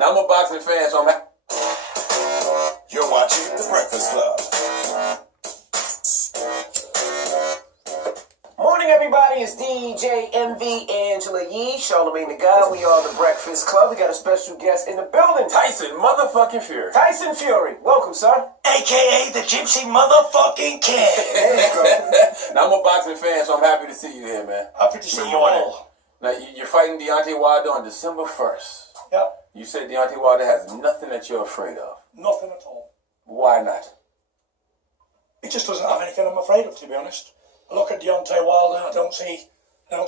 Now, I'm a boxing fan, so I'm You're watching The Breakfast Club. Morning, everybody. It's DJ MV Angela Yee, Charlamagne the God. We are The Breakfast Club. We got a special guest in the building. Tyson motherfucking Fury. Tyson Fury. Welcome, sir. AKA the Gypsy Motherfucking King. There you go. Now, I'm a boxing fan, so I'm happy to see you here, man. Happy to see you all. Now, you're fighting Deontay Wilder on December 1st. Yeah, You said Deontay Wilder has nothing that you're afraid of. nothing at all. Why not? He just doesn't have anything I'm afraid of, to be honest. I look at Deontay Wilder, I don't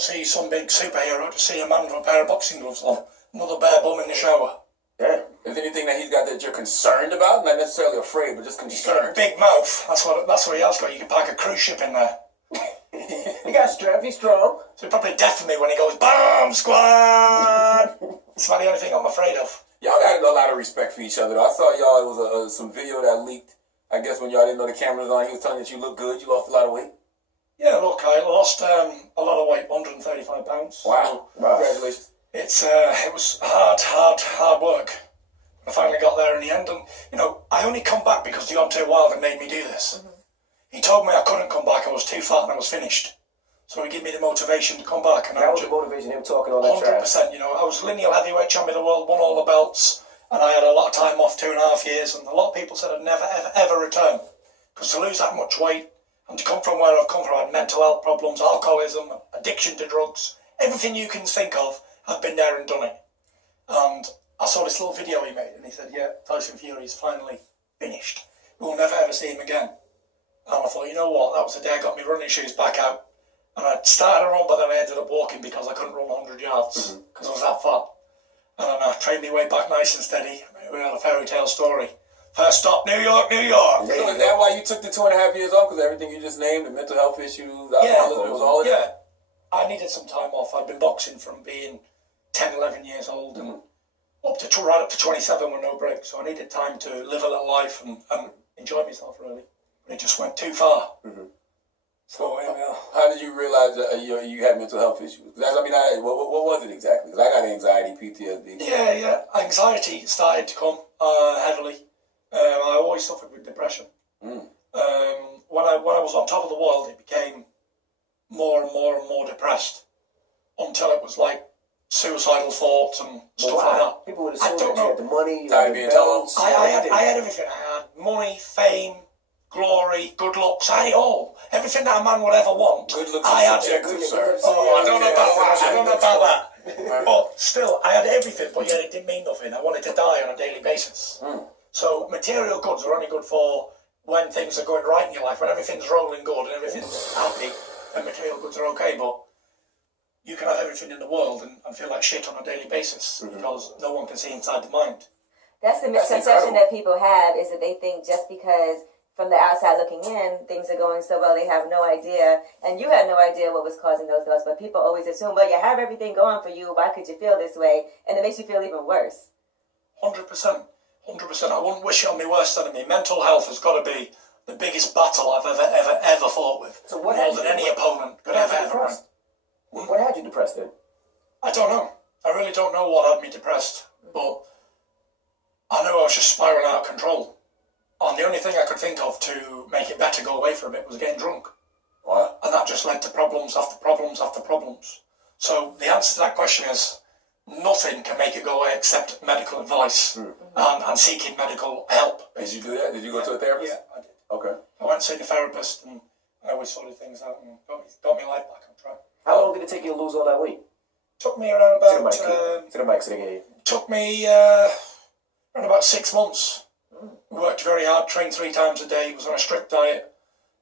see some big superhero, I just see a man with a pair of boxing gloves on. Another bare bum in the shower. Yeah. Is there anything that he's got that you're concerned about? Not necessarily afraid, but just He's got a concerned. big mouth, that's what he has got. You can pack a cruise ship in there. He got strength. He's strong. So he'll probably deafen me when he goes, BOMB SQUAD! That's about the only thing I'm afraid of. Y'all got a lot of respect for each other, though. I saw y'all, it was some video that leaked. I guess when y'all didn't know the camera was on, he was telling you that you look good, you lost a lot of weight. Yeah, look, I lost a lot of weight, 135 pounds. Wow. Congratulations. It was hard work. I finally got there in the end, and I only come back because Deontay Wilder made me do this. Mm-hmm. He told me I couldn't come back, I was too fat and I was finished. So he gave me the motivation to come back. And That was the motivation, him talking all that trash. 100%, I was lineal heavyweight champion of the world, won all the belts, and I had a lot of time off, 2.5 years, and a lot of people said I'd never, ever return. Because to lose that much weight, and to come from where I've come from, I had mental health problems, alcoholism, addiction to drugs, everything you can think of, I've been there and done it. And I saw this little video he made, and he said, yeah, Tyson Fury's finally finished. We'll never ever see him again. And I thought, you know what, that was the day I got my running shoes back out. And I started to run, but then I ended up walking because I couldn't run 100 yards, because I was that fat. And then I trained my way back nice and steady. We had a fairy tale story. First stop, New York, New York. So is that why you took the 2.5 years off? Because everything you just named, the mental health issues, alcoholism, it was all in yeah. I needed some time off. I'd been boxing from being 10, 11 years old and right up to 27 with no break. So I needed time to live a little life and enjoy myself, really. It just went too far. Mm-hmm. So here we are. How did you realize that you had mental health issues? What was it exactly? Because I got anxiety, PTSD. Yeah. Anxiety started to come heavily. I always suffered with depression. When I was on top of the world, it became more and more depressed until it was like suicidal thoughts and stuff like that. People would assume that you had the money, you had the being belts. I had everything. I had money, fame, glory, good looks. I had it all. Everything that a man would ever want. Good looks I had subjective, it. sir. Oh, I don't know about that. I don't know about that. But still, I had everything, but yet it didn't mean nothing. I wanted to die on a daily basis. So material goods are only good for when things are going right in your life, when everything's rolling good and everything's happy, and material goods are okay, but you can have everything in the world and feel like shit on a daily basis because no one can see inside the mind. That's the misconception that people have, is that they think just because from the outside looking in, things are going so well, they have no idea. And you had no idea what was causing those thoughts, but people always assume, well, you have everything going for you, why could you feel this way? And it makes you feel even worse. 100%. 100%. I wouldn't wish it on my worst enemy. Mental health has got to be the biggest battle I've ever fought with. So what more than any opponent could ever run. What had you depressed then? I don't know. I really don't know what had me depressed. But I knew I was just spiraling out of control. And the only thing I could think of to make it better go away for a bit was getting drunk. Wow. And that just led to problems after problems after problems. So the answer to that question is nothing can make it go away except medical advice and seeking medical help. Did you do that? Did you go to a therapist? Yeah, I did. Okay. I went to see the therapist and I always sorted things out and got my life back on track. How long did it take you to lose all that weight? Took me around about To the mic, so they can hear you. took me around about 6 months. Worked very hard, trained 3 times a day, was on a strict diet,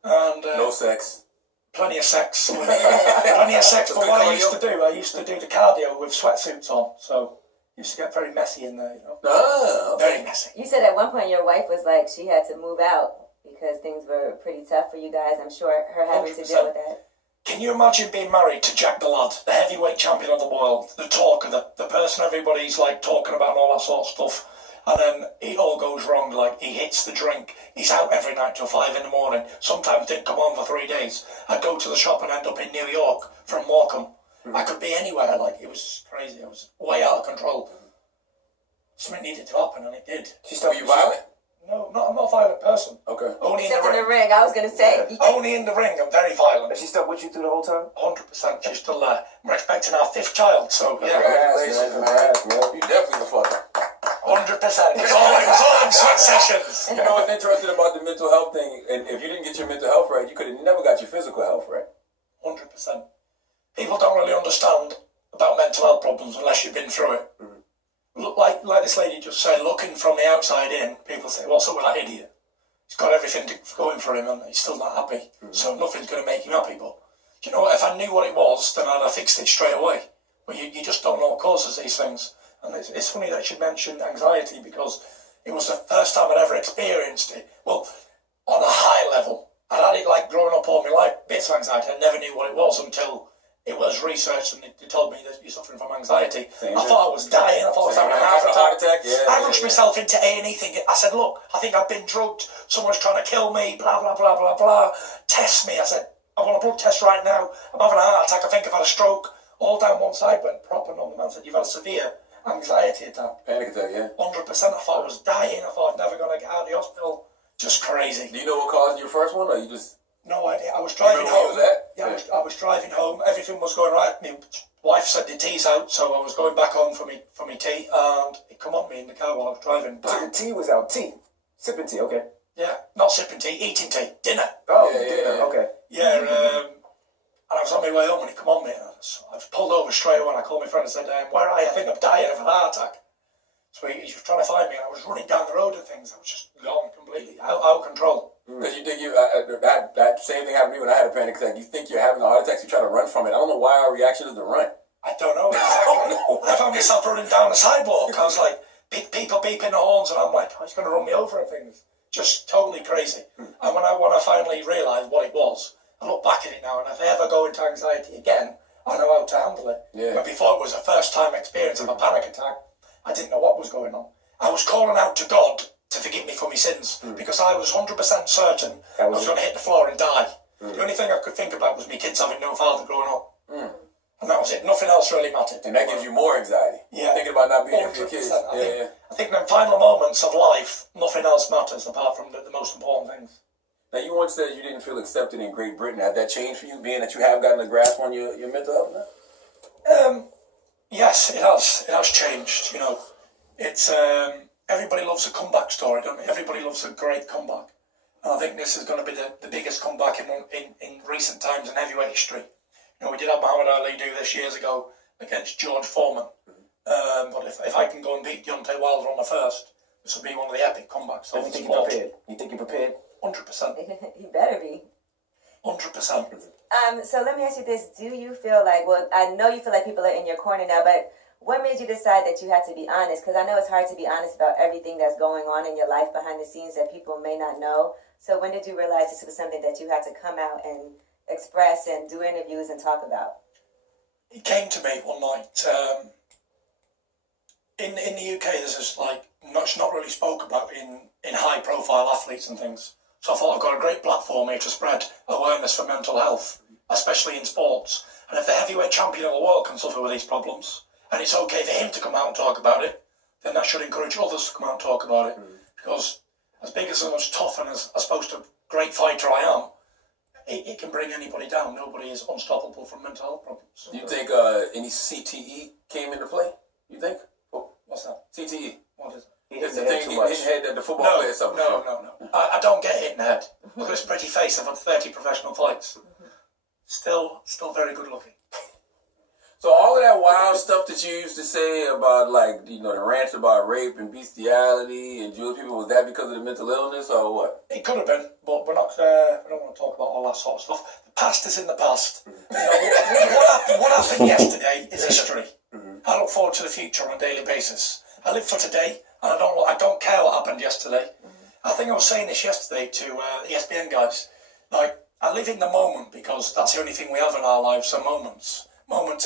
and No sex. plenty of sex. Plenty of sex, but what I used to do the cardio with sweatsuits on, so it used to get very messy in there, Ah, okay. Very messy. You said at one point your wife was like she had to move out because things were pretty tough for you guys. I'm sure her having to deal with that. Can you imagine being married to Jack the Lad, the heavyweight champion of the world, the talker, the person everybody's like talking about and all that sort of stuff, and then it all goes wrong, like he hits the drink, he's out every night till 5 in the morning, sometimes didn't come home for 3 days. I'd go to the shop and end up in New York from Morecambe. I could be anywhere, like it was crazy, I was way out of control. something needed to happen, and it did. Were you violent? No, I'm not a violent person. Okay. Only Except in the ring. I was gonna say. Only in the ring, I'm very violent. And she stuck with you through the whole time? 100%. She's still there. We're expecting our 5th child, so yeah. Congratulations, man. You definitely the fucker. 100%. It was all in sweat sessions. You know what's interesting about the mental health thing? And if you didn't get your mental health right, you could have never got your physical health right. 100%. People don't really understand about mental health problems unless you've been through it. Look, like this lady just said, looking from the outside in, people say, what's up with that idiot? He's got everything going for him and he's still not happy, so nothing's going to make him happy. But, you know what, if I knew what it was, then I'd have fixed it straight away. But you just don't know what causes these things. And it's funny that she mentioned anxiety, because it was the first time I'd ever experienced it. Well, on a high level. I'd had it like growing up all my life, bits of anxiety. I never knew what it was until it was researched and they told me that you're suffering from anxiety. I thought I was dying. I thought I was having a heart attack. I rushed myself into A&E thinking, I said, look, I think I've been drugged. Someone's trying to kill me, blah, blah, blah, blah, blah. Test me. I said, I want a blood test right now. I'm having a heart attack. I think I've had a stroke. All down one side, went proper numb. The man said, you've had a severe anxiety attack. Panic attack, yeah. 100%. I thought I was dying. I thought I was never going to get out of the hospital. Just crazy. Do you know what caused your first one, or you just... No idea. I was driving home. Yeah, I was driving home. Everything was going right. My wife set the teas out, so I was going back home for me tea, and it come on me in the car while I was driving. So the tea was out. Tea. Sipping tea, okay. Yeah, not sipping tea, eating tea. Dinner. Oh, Yeah. okay. Yeah, and I was on my way home when it come on me. I was pulled over straight away and I called my friend and said, where are you? I think I'm dying of a heart attack. So he was trying to find me, and I was running down the road and things. I was just gone completely, out of control. Because you think that same thing happened to me when I had a panic attack. You think you're having a heart attack, so you try to run from it. I don't know why our reaction is to run. I don't know exactly. I found myself running down the sidewalk. I was like, people beeping the horns, and I'm like, oh, he's going to run me over and things. Just totally crazy. And when I finally realised what it was, I look back at it now, and if I ever go into anxiety again, I know how to handle it. Yeah. But before it was a first time experience of a panic attack, I didn't know what was going on. I was calling out to God to forgive me for my sins, because I was 100% certain I was going to hit the floor and die. The only thing I could think about was my kids having no father growing up. And that was it. Nothing else really mattered. And that gives you more anxiety. Yeah. Thinking about not being there for 100%. your kids. I think in the final moments of life, nothing else matters apart from the most important things. Now, you once said you didn't feel accepted in Great Britain. Has that changed for you, being that you have gotten a grasp on your mental health now? Yes, it has. It has changed. You know, it's everybody loves a comeback story, don't they? Everybody loves a great comeback, and I think this is going to be the biggest comeback in recent times in heavyweight history. You know, we did have Muhammad Ali do this years ago against George Foreman, but if I can go and beat Deontay Wilder on the first, this will be one of the epic comebacks. You think you're prepared? You think you're prepared? 100%. You better be. 100%. So let me ask you this: do you feel like? Well, I know you feel like people are in your corner now, but what made you decide that you had to be honest? Because I know it's hard to be honest about everything that's going on in your life behind the scenes that people may not know. So when did you realize this was something that you had to come out and express and do interviews and talk about? It came to me one night. In the UK, there's this it's not really spoke about in high profile athletes and things. So I thought I've got a great platform here to spread awareness for mental health, especially in sports. And if the heavyweight champion of the world can suffer with these problems, and it's okay for him to come out and talk about it, then that should encourage others to come out and talk about it. Because as big as and as tough and as supposed to great fighter I am, it can bring anybody down. Nobody is unstoppable from mental health problems. Do you think any CTE came into play? You think? What's that? CTE. What is it? It's the thing you hit head that the football players suffer from. No. I don't get hit in the head. Look at this pretty face. I've had 30 professional fights. Still very good looking. So all of that wild stuff that you used to say about, like, you know, the rants about rape and bestiality and Jewish people, was that because of the mental illness or what? It could have been, but we're not. We don't want to talk about all that sort of stuff. The past is in the past. You know, what happened yesterday is history. I look forward to the future on a daily basis. I live for today, and I don't care what happened yesterday. I think I was saying this yesterday to the ESPN guys. Like, I live in the moment because that's the only thing we have in our lives are moments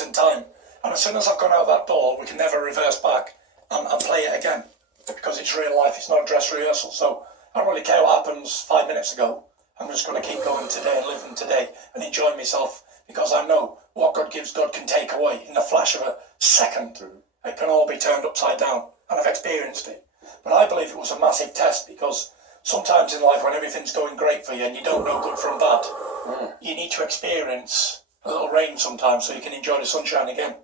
in time. And as soon as I've gone out that door, we can never reverse back and play it again because it's real life. It's not a dress rehearsal. So I don't really care what happens 5 minutes ago. I'm just going to keep going today and living today and enjoying myself because I know what God gives, God can take away in the flash of a second. It can all be turned upside down. and I've experienced it. But I believe it was a massive test because sometimes in life when everything's going great for you and you don't know good from bad, you need to experience a little rain sometimes so you can enjoy the sunshine again.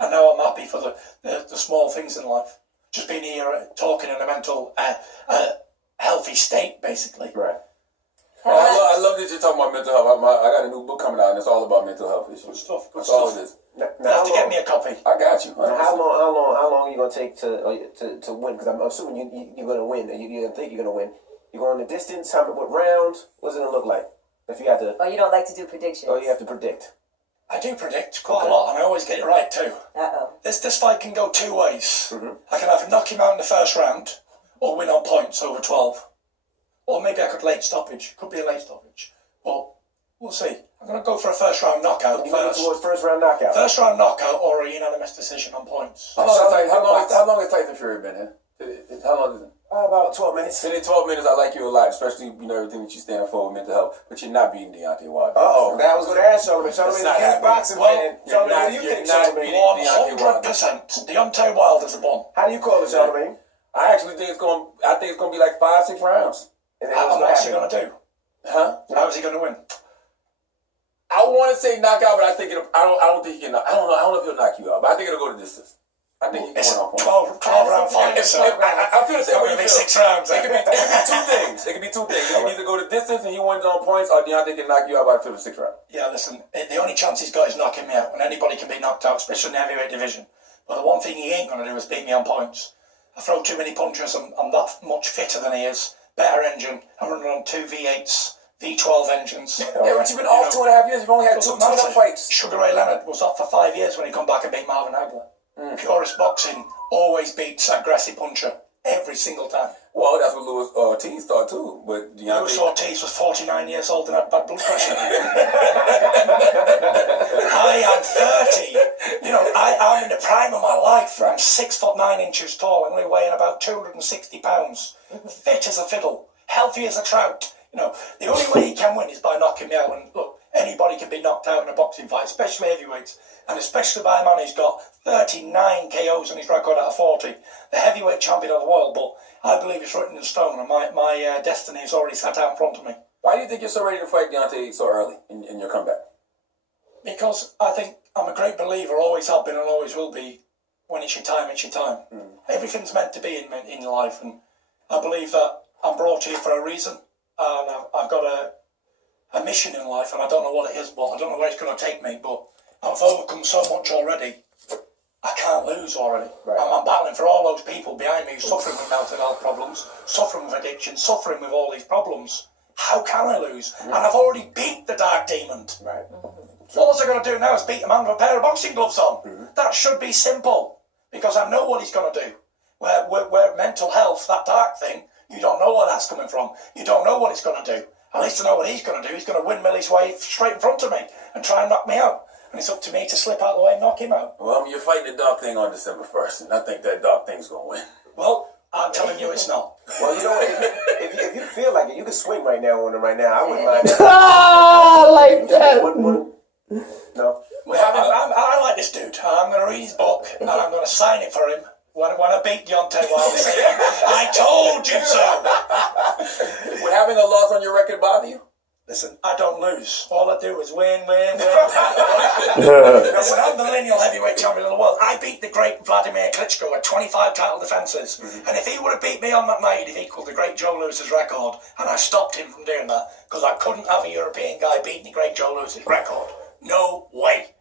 And now I'm happy for the small things in life. Just being here talking in a mental, healthy state, basically. Right. I love that you're talking about mental health. I got a new book coming out, and it's all about mental health issues. Good stuff. That's all it is. Now, You have to get me a copy. I got you. Now, how long are you gonna take to win? Because I'm assuming you're gonna win. You think you're gonna win. You going the distance? What round? What's it gonna look like? If you have to. Oh, you don't like to do predictions. Oh, you have to predict. I do predict quite a lot, and I always get it right too. Uh-oh. This fight can go two ways. Mm-hmm. I can either knock him out in the first round, or win on points over 12. Or maybe I could late stoppage. Could be a late stoppage. But we'll see. I'm going to go for a first round knockout You going first. towards first round knockout? First round knockout or a unanimous decision on points. How long has Tyson Fury been here? How long is it? About 12 minutes. In 12 minutes, I like you a lot, especially everything that you stand for with mental health. But you're not beating Deontay Wilder. Now I was going to ask Charlamagne. Charlamagne's a huge boxing fan. Charlamagne, what do you think, Charlamagne? 100%. Deontay Wilder's the bomb. How do you call it, Charlamagne? I actually think it's going to be like 5-6 rounds. And then What's he going to do? Huh? How's he going to win? I want to say knockout, but I don't think he can. I don't know if he'll knock you out, but I think it'll go to distance. I think he can It's win on 12 round fight. I feel the same way you feel. 6 rounds. It could be two things. It could be two things. It can either go to distance and he wins on points, or Deontay can knock you out by the 6th round. Yeah, listen, the only chance he's got is knocking me out, and anybody can be knocked out, especially in the heavyweight division. But the one thing he ain't going to do is beat me on points. I throw too many punches, I'm that much fitter than he is. Better engine. I'm running on 2 V8s, V12 engines. Yeah, but you've been off 2.5 years. You've only had two fights. Sugar Ray Leonard was off for 5 years when he come back and beat Marvin Hagler. Purist boxing always beats aggressive puncher every single time. Well, that's what Louis Ortiz thought too. But Louis Ortiz was 49 years old and had bad blood pressure. I am 30. I'm in the prime of my life. I'm 6'9" tall. I'm only weighing about 260 pounds. Fit as a fiddle. Healthy as a trout. The only way he can win is by knocking me out. And look, anybody can be knocked out in a boxing fight, especially heavyweights. And especially by a man who's got 39 KOs on his record out of 40. The heavyweight champion of the world. But I believe it's written in stone, and my destiny is already set out in front of me. Why do you think you're so ready to fight Deontay so early in your comeback? Because I think I'm a great believer, always have been and always will be, when it's your time, it's your time. Everything's meant to be in life, and I believe that I'm brought here for a reason, and I've got a mission in life, and I don't know what it is, but I don't know where it's going to take me, but I've overcome so much already. I can't lose already. Right. I'm battling for all those people behind me who suffering with mental health problems, suffering with addiction, suffering with all these problems. How can I lose? And I've already beat the dark demon. Right. All I'm going to do now is beat a man with a pair of boxing gloves on. That should be simple, because I know what he's going to do. Where mental health, that dark thing, you don't know where that's coming from. You don't know what it's going to do. At least I know what he's going to do. He's going to windmill his way straight in front of me and try and knock me out. And it's up to me to slip out of the way and knock him out. Well, you're fighting the dark thing on December 1st, and I think that dark thing's going to win. Well, I'm telling you it's not. Well, you know what? If you feel like it, you can swing right now on him right now. I wouldn't mind that. Like that. No. I like this dude. I'm going to read his book, and I'm going to sign it for him. When I beat Deontay Wilder, say, I told you so. Would having a loss on your record bother you? Listen, I don't lose. All I do is win. When I'm the lineal heavyweight champion of the world, I beat the great Vladimir Klitschko with 25 title defences. And if he would have beat me on that night, he'd have equalled the great Joe Lewis's record. And I stopped him from doing that, because I couldn't have a European guy beating the great Joe Lewis's record. No way.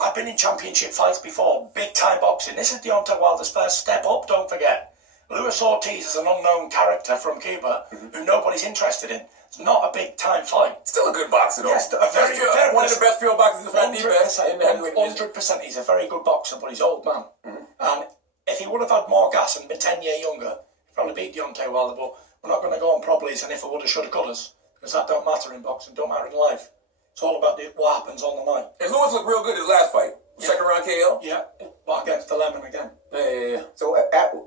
I've been in championship fights before, big time boxing. This is Deontay Wilder's first step up, don't forget. Louis Ortiz is an unknown character from Cuba who nobody's interested in. It's not a big time fight. Still a good boxer, though. Yes, one of the best field boxers, if not the best. 100%. He's a very good boxer, but he's old man. And if he would have had more gas and been 10 years younger, he'd probably beat Deontay Wilder. But we're not going to go on probablys and if I woulda, shoulda, couldas, because that don't matter in boxing, don't matter in life. It's all about what happens on the night. And Lewis looked real good his last fight. Second round KO? Yeah, but against the Lemon again. Yeah. So,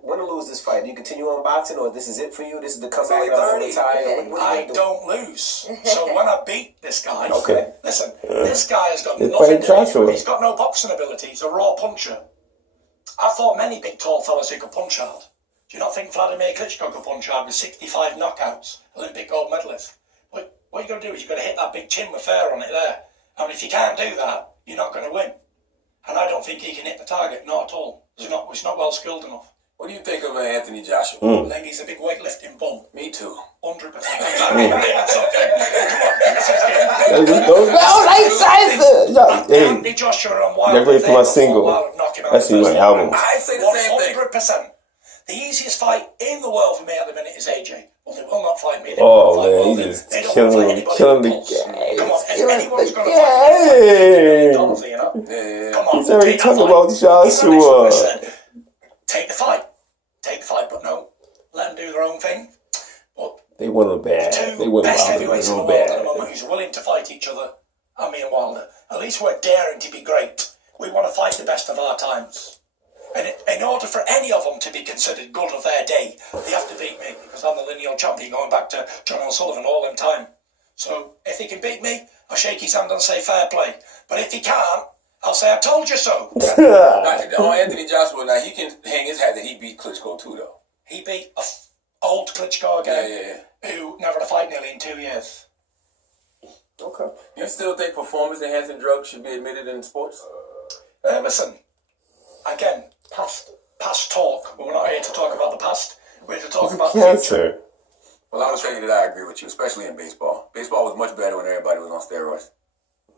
when you lose this fight, do you continue on boxing, or this is it for you? This is the comeback It's of only 30. retire? I don't lose. So when I beat this guy, Okay. Listen, this guy has got It's nothing. funny transfer. He's got no boxing ability. He's a raw puncher. I fought many big, tall fellas who could punch hard. Do you not think Vladimir Klitschko could punch hard with 65 knockouts, Olympic gold medalist? But what you got to do is you've got to hit that big chin with fair on it there. And if you can't do that, you're not going to win. And I don't think he can hit the target, not at all. He's not well skilled enough. What do you think of Anthony Joshua? I think he's a big weightlifting bum. Me too. 100%. Come on, Anthony Joshua and Wilder. Get ready for my single. That's in my album. I say the same thing. 100%. The easiest fight in the world for me at the minute is AJ. Well, they will not fight me. Oh man, he just killing the game. Come on, anyone's going to fight me. Yeah. Come on, He's already talking about Joshua. Take the fight. Take the fight, but no. Let them do their own thing. But They want him bad. the They two want best Wilder heavyweights in the real world at the bad. moment who's willing to fight each other, and me and Wilder. At least we're daring to be great. We want to fight the best of our times. And in order for any of them to be considered good of their day, they have to beat me, because I'm the lineal champion going back to John O'Sullivan all them time. So if he can beat me, I'll shake his hand and say fair play. But if he can't, I'll say I told you so. Anthony Joshua, now he can hang his hat that he beat Klitschko too, though. He beat old Klitschko again, who never had a fight nearly in 2 years. Okay. You still think performance-enhancing drugs should be admitted in sports? Listen, again, past talk. We're not here to talk about the past. We're here to talk about the future. Cancer. Well, I would tell you that I agree with you, especially in baseball. Baseball was much better when everybody was on steroids.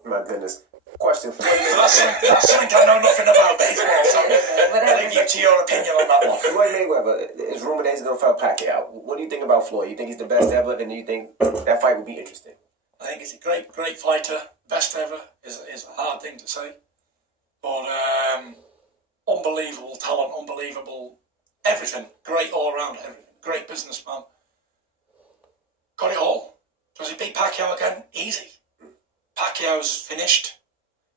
My goodness. Question for you. That's something I know nothing about baseball, so I leave you to your opinion on that one. Floyd Mayweather, it's rumored that he's going to fight Pacquiao. What do you think about Floyd? You think he's the best ever, and do you think that fight would be interesting? I think he's a great fighter. Best ever is a hard thing to say. But unbelievable talent, unbelievable everything. Great all around, everything. Great businessman. Got it all. Does he beat Pacquiao again? Easy. Pacquiao's finished.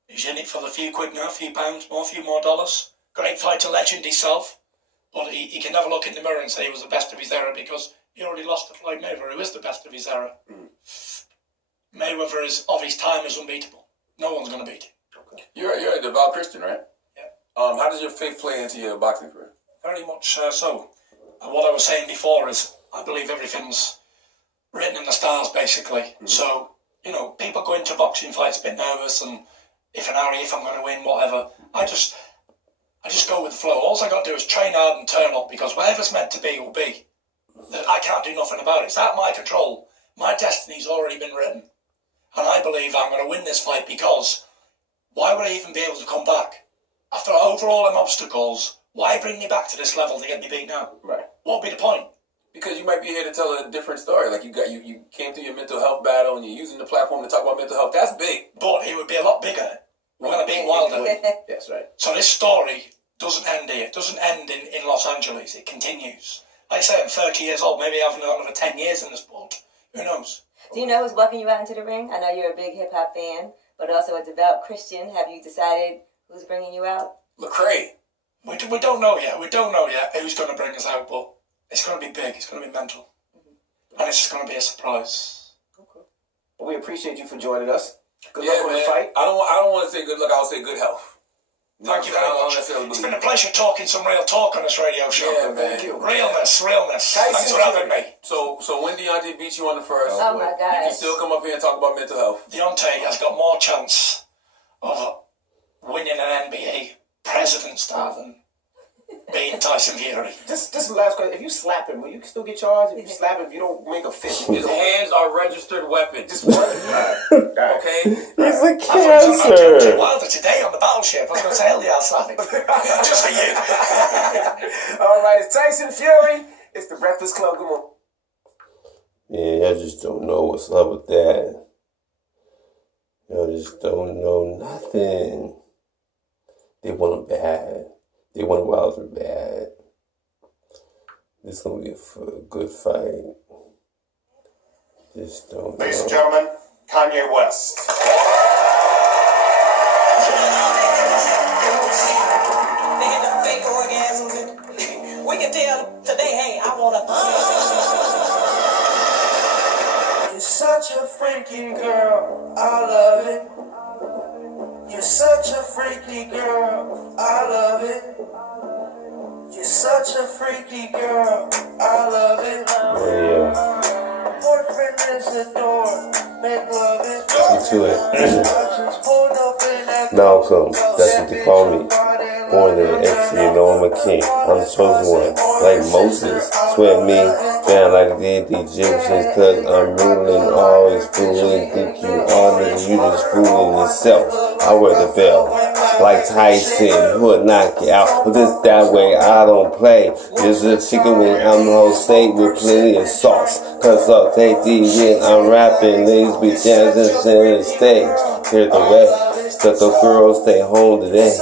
He's in it for the few quid now, a few pounds more, a few more dollars. Great fighter, legend himself. But he can never look in the mirror and say he was the best of his era, because he already lost to Floyd Mayweather, who is the best of his era. Mayweather is, of his time, is unbeatable. No one's going to beat him. Okay. You're a devout Christian, right? Yeah. How does your faith play into your boxing career? Very much so. And what I was saying before is, I believe everything's written in the stars, basically. Mm-hmm. So, people go into boxing fights a bit nervous, and if I'm going to win, whatever. I just go with the flow. All I got to do is train hard and turn up, because whatever's meant to be will be. I can't do nothing about it. It's out of my control. My destiny's already been written. And I believe I'm going to win this fight, because why would I even be able to come back? After over all them obstacles, why bring me back to this level to get me beat now? Right. What would be the point? Because you might be here to tell a different story. Like you came through your mental health battle and you're using the platform to talk about mental health. That's big. But it would be a lot bigger when I beat Wilder. That's right. So this story doesn't end here. It doesn't end in Los Angeles. It continues. Like I say, I'm 30 years old. Maybe I have another 10 years in the sport. Who knows? Do you know who's walking you out into the ring? I know you're a big hip-hop fan, but also a devout Christian. Have you decided who's bringing you out? Lecrae. We don't know yet. We don't know yet who's going to bring us out, but it's going to be big. It's going to be mental. And it's just going to be a surprise. Okay. Well, we appreciate you for joining us. Good Yeah, luck on man. the fight. I don't want to say good luck. I'll say good health. Thank you very much. It's been a pleasure talking some real talk on this radio show. Yeah, man. Thank you. Realness. Tyson Thanks for having me. So when Deontay beats you on the first, Oh my you can gosh. still come up here and talk about mental health. Deontay has got more chance of winning an NBA president star than being Tyson Fury. Just last question. If you slap him, will you still get charged? If you slap him, if you don't make a fist, His hands are registered weapons. just one. All right. Okay? He's a I thought you were talking about cancer. Wilder today on the battleship. I was going to say, hell yeah, I'll slap him. Just for you. All right, it's Tyson Fury. It's the Breakfast Club. Good morning. Yeah, I just don't know what's up with that. I just don't know nothing. They want him bad. They want Wilder bad. This is going to be a good fight. Just don't know. Ladies and gentlemen, Kanye West. They get the fake orgasms. We can tell today, hey, I want to. You're such a freaky girl, I love it. You're such a freaky girl, I love it. You're such a freaky girl, I love it. Yeah. Boyfriend is the door, make love it. Get to it. Pulled up in that Malcolm, that's what they call me. Born in the X, you know I'm a king. I'm the chosen one. Like Moses, swear me down like the Egyptians, cause I'm ruling, always fooling. Think you are nigga, you just fooling yourself. I wear the belt. Like Tyson, who would knock you out. But this that way, I don't play. Just a chicken wing, I'm the whole state with plenty of sauce. Cause I'll take these in, I'm rapping. Ladies be dancing on the stage. Hear the way. Stuck up girls, stay home today.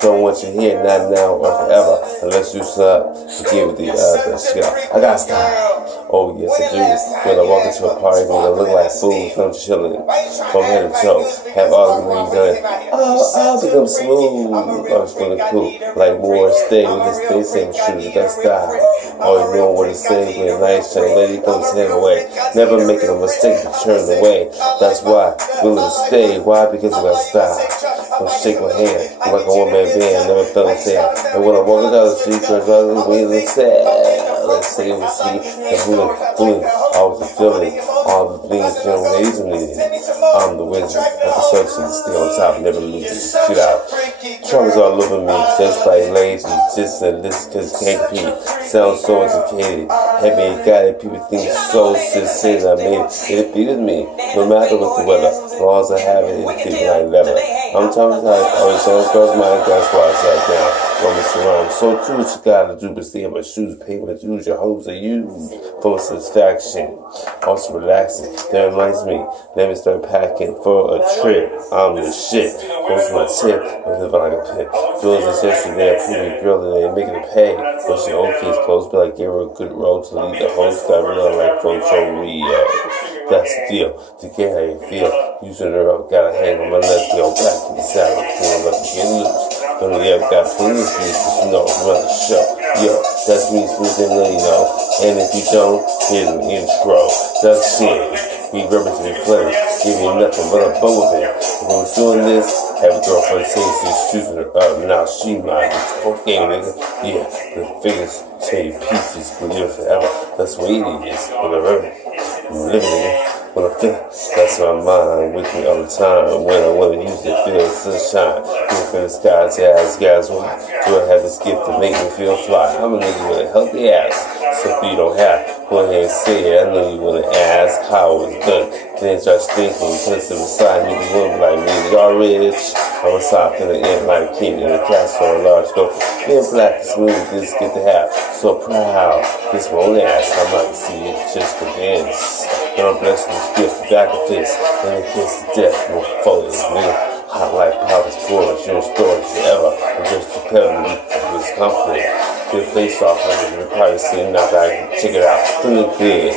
Don't want you here, not now or forever. Unless you suck to get with the other shit. I got style. Oh yes I do. When I walk into a party, when I look like food, I'm chilling. From head to toe, have all the things done. Oh, I'll become smooth. I was feeling cool. Like more stay with this thing, same shoes, that style. Always know what to say when a nice young lady comes head away. Never making a mistake to turn away. That's why willing to stay. Why? Because I got style. Don't shake my hand like a one-man band. Never felt sad. And when I walk down the street, girls always waiting sad. Let's say we see the fooling, all the feeling, all the things young ladies are needing. I'm the wizard at the searching, stay on top, never lose it. Get out. Troubles all over me, just like lazy, just a list cause can't compete. Sounds so educated, heavy got it, people think so, just say that I made it. It defeated me, no matter what the weather, as long as I have it, it keeps me like leather. I'm traumatized, always on across my mind, that's why I sat down. Roaming around, so true what you gotta do, but stay in my shoes, pay what you use, your hopes are used for satisfaction. Also relaxing, that reminds me, let me start packing for a trip. I'm the shit, goes to my tip, I'm living like a pit. Girls is yesterday, a pretty girl that ain't making it pay. But she own case closed, but I gave her a good road to lead the host, got real like Frocho Rio. That's the deal, to get how you feel. Using her up, gotta hang on my left, go back to the saddle, can't let me get loose. Don't you ever got plenty of things, cause you know I run the show. Yo, that's me, smooth and let you know. And if you don't, here's an intro. That's it. We represent flavor, give me nothing but a bubble bit. If I was doing this, have a girlfriend say she's choosing her up. Now she mine. Okay, nigga. Yeah, the figures tear you pieces, but live forever. That's what it is. Whatever. I'm living, nigga. When I feel, that's my mind with me all the time. When I want to use it, feel sunshine. Feel for the sky, jazz, guys, why do I have this gift to make me feel fly? I'm a nigga with a healthy ass, so if you don't have, go ahead and say it. I know you want to ask how it was done. Then start thinking, place it beside me, the woman like me, y'all rich. I'm a side in the end like king in a castle on a large scope. Being black and smooth, this good to have. So proud, this won't ask. I'm not to see it, just convince. I'm blessed with this gift, back of this, and it kiss to death, more foliage, nigga. Hot like Papa's porridge, your story forever. I'm just prepared to be this confident. Good place off of it, require seeing now that I can check it out. Feeling good,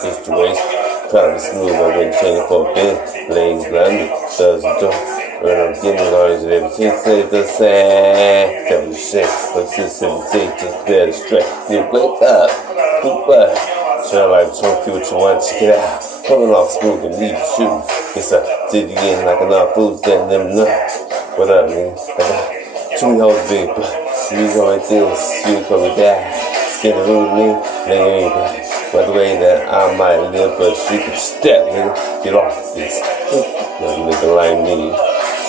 situation. Proud to smooth, I wouldn't change for a bit. Lanes blinded, does the door. When I'm getting learned, and every kid say the same. Tell me shit, but since 17, just better straight. You wake up, poop up. Try like talk you what you want, check it out. Coming off smooth and leave the shoes. Yes, I did you in like enough foods, letting them know. What up, man? I got too many hoes big, but you go like this, you come with that. Get the room with me, then you ain't back. By the way that I might live, but you can step, nigga. Get off this. Young nigga like me.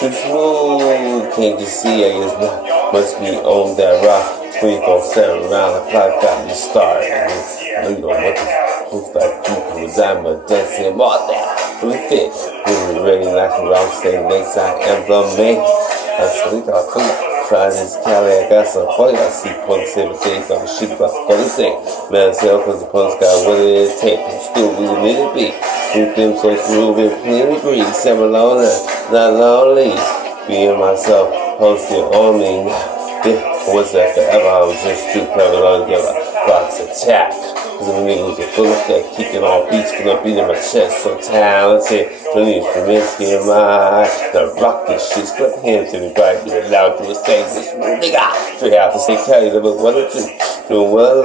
Too smooth, can't you see? I guess not. Must be on that rock. 24/7 round the clock got me started. I know you don't want this. Looks like you come with diamond dancing more than fully fit. Really ready like a round say next I am the man. I sleep out too. Try this Cali, I got some fun. I see punks every day, got a shit about the thing. Man, self cause the punks got what it takes. From school, we need to be. With them so smooth with plenty grease. Semi-lonely, not lonely. Being myself, posted on me. Yeah, what's that forever? I was just too clever to give a box attack. Cause them niggas are full of that, kicking on beats, full of beat in my chest, so talented. Plenty of instruments in my eye. Now rock this shit, split hands to me, bright, do it loud, do it sing this nigga. Straight out to say, tell you, but what it do? Doing well,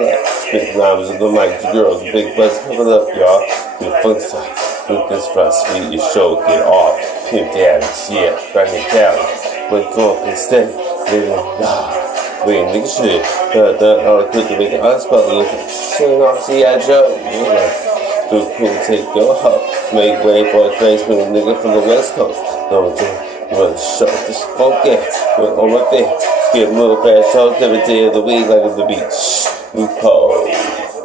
big rhymes with the mic, the girls, big buzz, cover up, y'all. Good fun stuff. With this front sweet, your show get off. Pimp daddies, yeah, right here, Cali. Wait for it, steady, living, Wait, nigga shit. All the quick to make it unspelled looking. Turn off G.I. Joe. Do cool, take your hoe. Make way for a crazy smooth nigga from the West Coast. No, run show. This funky. Went on my thing. Skip move fast shows every day of the week like it's the beach. We pose.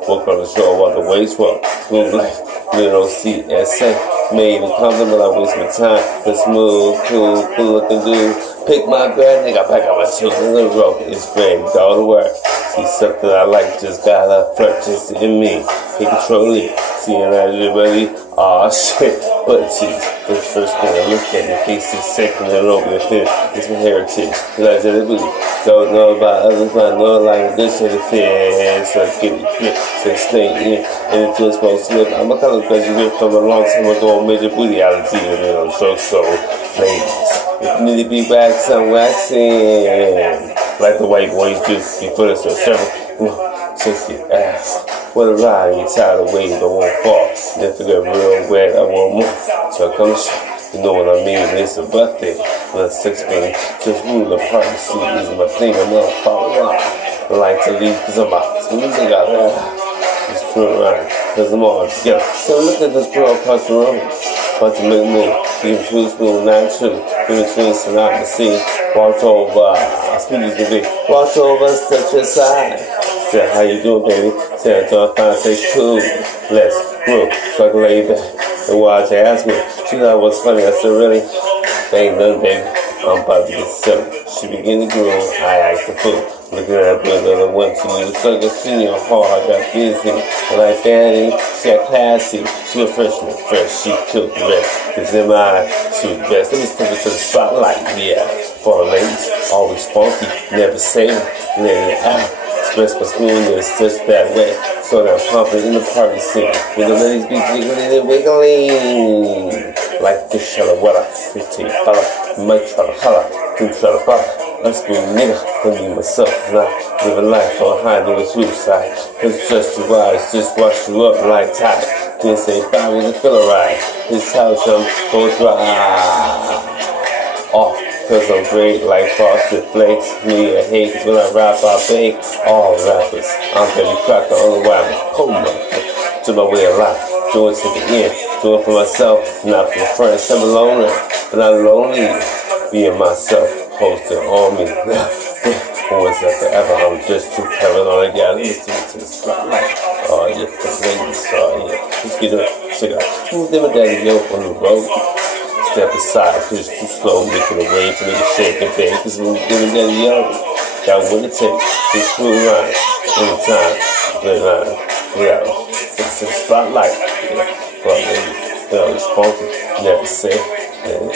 Walk on the shore while the waves walk. Smooth life. Little CSA. Made a compliment, I waste my time. The smooth, cool looking dude. Pick my girl, nigga, back on my children. The rope is great, all the work. See something I like, just got a flirt just in me. He control it, seeing everybody. Aw shit, butt cheeks. The first thing I look at, in case it's second and over the fifth. It's my heritage, like the booty. Don't know about others, but I know like a good shit to fit. So get it fit, so stay in, and it feels supposed to slip. I'm a college graduate from a long time ago, major booty allergy, and you know, so, ladies. If you need to be waxed, I'm waxing. Like the white boys do before it's a seven. Check your ass. What a ride, you tired of waiting, I won't fall. Then if it get real wet, I want more. So I come you know what I mean? It's a birthday. When I'm 16, just rule the party. See, this is my thing. I'm not following up. I like to leave because I'm out. So you think I just turn around because I'm all together. So look at this girl across the room. About to make a move. Give two spoon, 9-2. In between, so now I can see. Watch over. I speak this to be. Watch over, stretch your side. Say, how you doing, baby? Say, I'm fine, say, cool. Let's move. So I can lay back. And watch her ask me. She thought it was funny. I said, really? Ain't nothing, baby. I'm about to get silly. She begin to groove. I act the fool. Looking at her brother, I went to you. So I can see your heart. I got busy. I like Fanny. She got classy. She was freshman. Fresh. She killed the rest. Cause in my eye, she was the best. Let me step into the spotlight. Yeah. For the ladies. Always funky. Never say it. Let it out. Express my smoothness just that way. So that I'm pumping in the party scene. When the ladies be jiggling and wiggling. Like fish out of water. 15 fella. Might try to holler. Do try to bother. Let's go nigga. I need myself. Now live a life on high to the suicide. It's just your eyes. Just wash you up like tide. Then say bye with the filler ride. This house I'm gon' dry off. Cause I'm great like frosted flakes. Me a hate, cause when I rap I bake. All rappers, I'm Billy Cracker on the wire. Hold my to my way of life. Do it to the end. Do it for myself, not for friends. I'm lonely, but not lonely. Being myself, hosted on me. Always that forever, I'm just too clever. All I gotta listen to the spotlight. Oh yeah, the ladies, oh yeah. Let's get up, check out. Who's them daddy yo on the road? Step aside, cause too slow, making a way to make it shake and bake. Cause when you're gonna get young, got what it takes. Just screw around, anytime, good line. Yeah, it's a spotlight. Yeah, fuck ladies, you know, it's funky, never say. And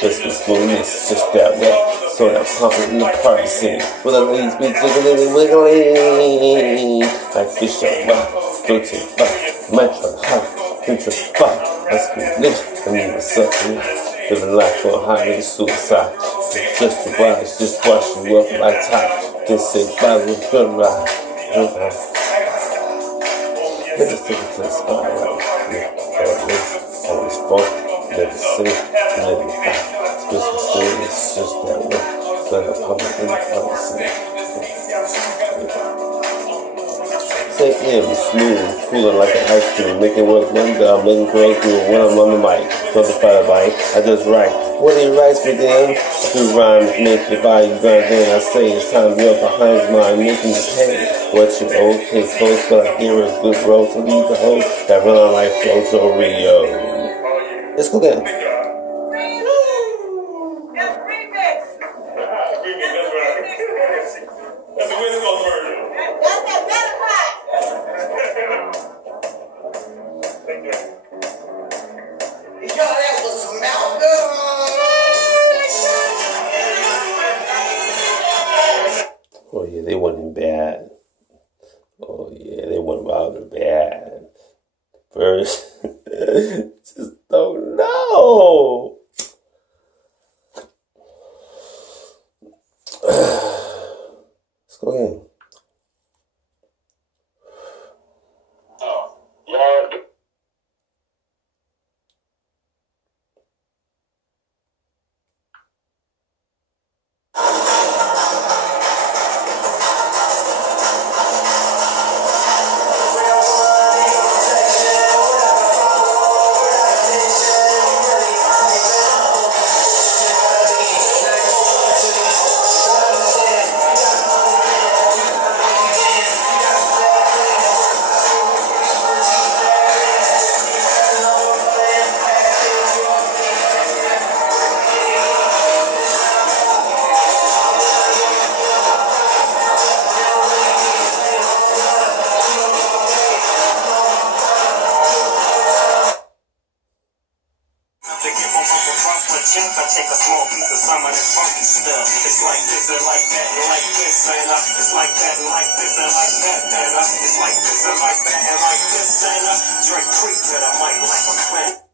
just with smoothness, just that way. So that pumping in the party scene. Will the ladies be jiggling and wiggling? Like fish out, go to the bar, might try to holler, interest, let's go, nigga. I need myself, living life on high nigga suicide. Just the wise, just wash you up like top. Then say bye with good ride. Let us take it to the spotlight. Yeah, always fun, never say, never die. Just the story, it's just that way. Let it pump in the party scene. Say in, smooth, cooler like an ice cream, making work one job, making girls do when I'm on the mic. Don't the fire bite, I just write. What he writes with them, two rhymes make your body grind. Then I say it's time to be up behind mine, making you pay. What you okay, close, but I hear is good road to leave the host that run on like Flojo Rio. Let's go again. That's the West Coast version. That's that better part. Thank you. Yo, that was Malcolm. Oh yeah, they wasn't bad. Oh yeah, they wasn't rather bad. First, just don't know. Let's go ahead. like this and like that and like this and drink creep to the mic like a fan.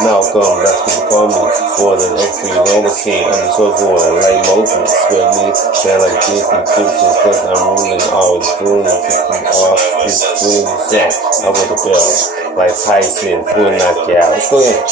Malcolm, that's what you call me. For the next week, overseeing, I'm the social one. Like Moses, sweat me, sound like this, cause I'm ruling all, doing all, this doing that. I want the bell, like Tyson, full knockout. Let's go ahead.